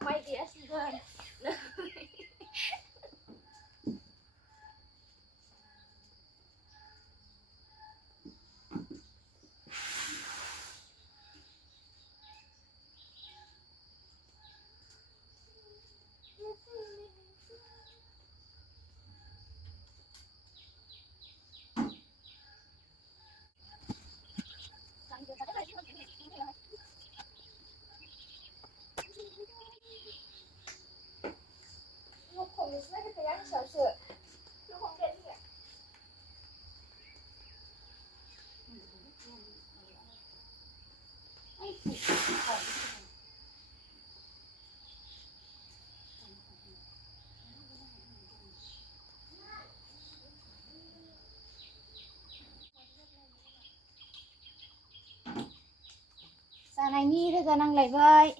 Mày thì gần. Nó không được cái cái ăn sợ sợ. Nó không đến gì. Sao này Nhi bây giờ năng lấy vậy?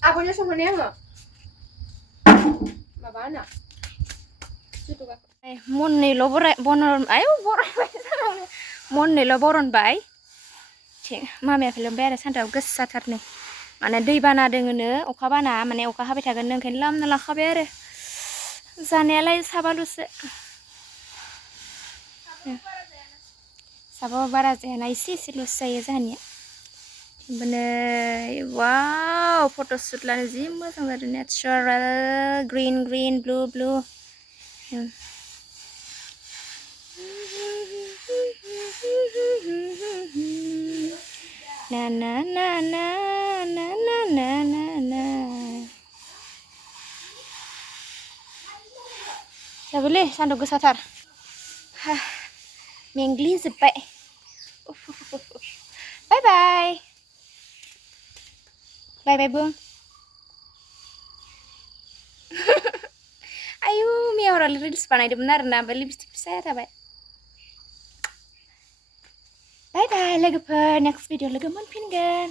Apoyo sama dia nggak? Mana? Situ kan. Mon này lo boron ayo boron mon này lo boron bay. Cek mama film bere sandal gesatar nih. Mana दै बाना दोङोनो अखा बाना माने अखा हाबाय थागोन नों ओंखायनो लामना लाखाबाय आरो जानायालाय साबाल'सो साबा बारा जायाना एसे एसेल'सो जायो जाहानिया Bener, wow, photoshoot लानो जि मोजां जादों natural, green, blue, blue. Na na na na na na na na na. Boleh, sandok gesatar. Hah, menggelijobaय. Bye bye. Bye bye bung. Ayu, Mia orang reels बानायदोंमोन आरोना ओमफ्राय लिपस्टिक फिसा थाबाय. Bye bye लोगोफोर, next video लोगो मोनफिनगोन.